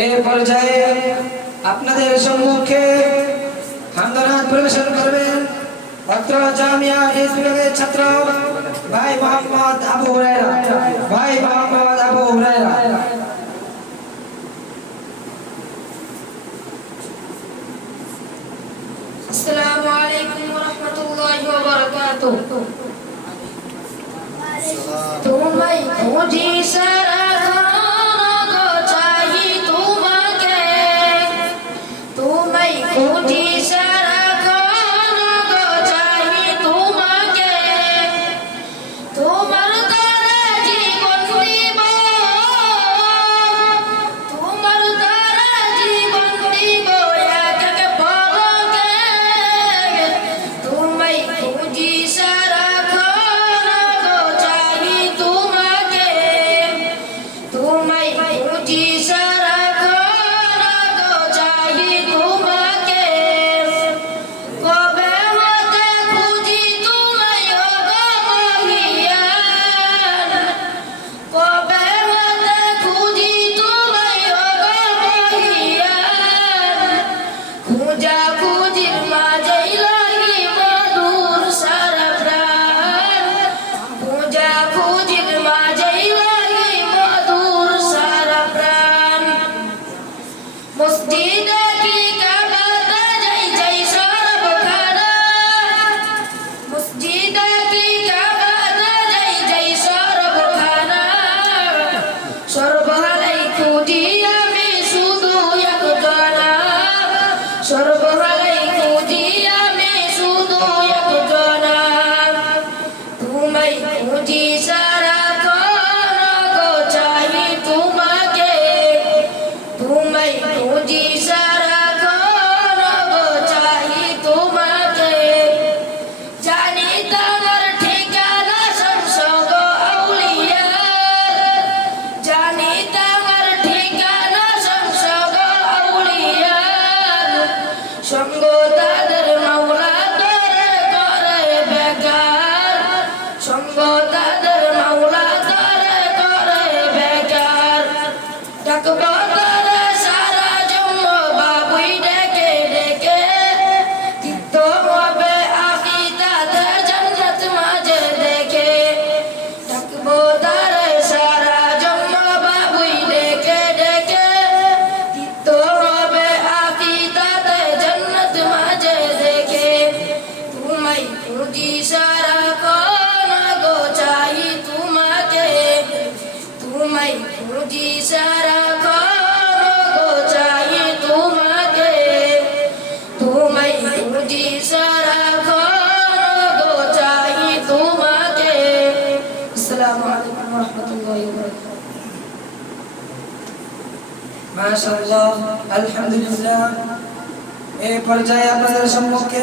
এই পর্যায়ে আপনাদের সম্মুখে হামদনাদ পরিবেশন করবেন অত্র জামিয়া হিজব বিভাগের ছাত্র ভাই মোহাম্মদ আবু হুরায়রা। ভাই মোহাম্মদ আবু হুরায়রা। আসসালামু আলাইকুম ওয়া রাহমাতুল্লাহি ওয়া বারাকাতুহু। তোমায় খুঁজি সারাক্ষণ গো চাহি তোমাকে, তোমায় খুঁজি সারাক্ষণ গো চাহি তোমাকে, তোমার দ্বারা জীবন দিব, তোমার দ্বারা জীবন দিব এক এক পলকে, তোমায় খুঁজি সারাক্ষণ গো চাহি তোমাকে, তোমায় খুঁজি সারাক্ষণ গো চাহি তোমাকে, কবে হতে খুঁজি তোমায় ও গো মহিয়ান, কবে হতে খুঁজি তোমায় ও গো মহিয়ান, খুঁজা খুঁজির মাঝেই লাগি মধুর সারা প্রাণ, খুঁজা খুঁজির মাঝেই লাগি মধুর সারা প্রাণ, মসজিদে কি কাবাতে যাই যাই সর্বখানা, মসজিদে কি কাবাতে যাই যাই সর্বখানা, সর্বহালাই খুঁজি আমি শুধু একজনা, সর্বহালাই খুঁজি আমি শুধু একজনা, তোমায় খুঁজি সারাক্ষণ গো চাহি তোমাকে, তোমায় খুঁজি সারাক্ষণ গো চাহি তোমাকে, জানি তোমার ঠিকানা সংসগ আউলিয়ার, জানি তোমার ঠিকানা সংসগ আউলিয়ার, সঙ্গ তাদের মাওলা করে করে বেকার, সঙ্গ তাদের মাওলা করে করে বেকার, ডাকব করে সারা জন্ম বাবুই ডেকে ডেকে, তিক্ত হবে আখিরাতে জান্নাত মাঝে দেখে, ডাকব তারে সারা জন্ম বাবুই ডেকে ডেকে, তিক্ত হবে আখিরাতে জান্নাত মাঝে দেখে, তোমায় খুঁজি সারাক্ষণ গো চাহি তোমাকে, তোমায় খুঁজি সারাক্ষণ গো চাহি তোমাকে, তোমায় খুঁজি সারাক্ষণ গো চাহি তোমাকে। আসসালামু আলাইকুম ওয়া রাহমাতুল্লাহি ওয়া বারাকাতুহু। মাশাআল্লাহ, আলহামদুলিল্লাহ। এই পর্যায়ে আপনাদের সম্মুখে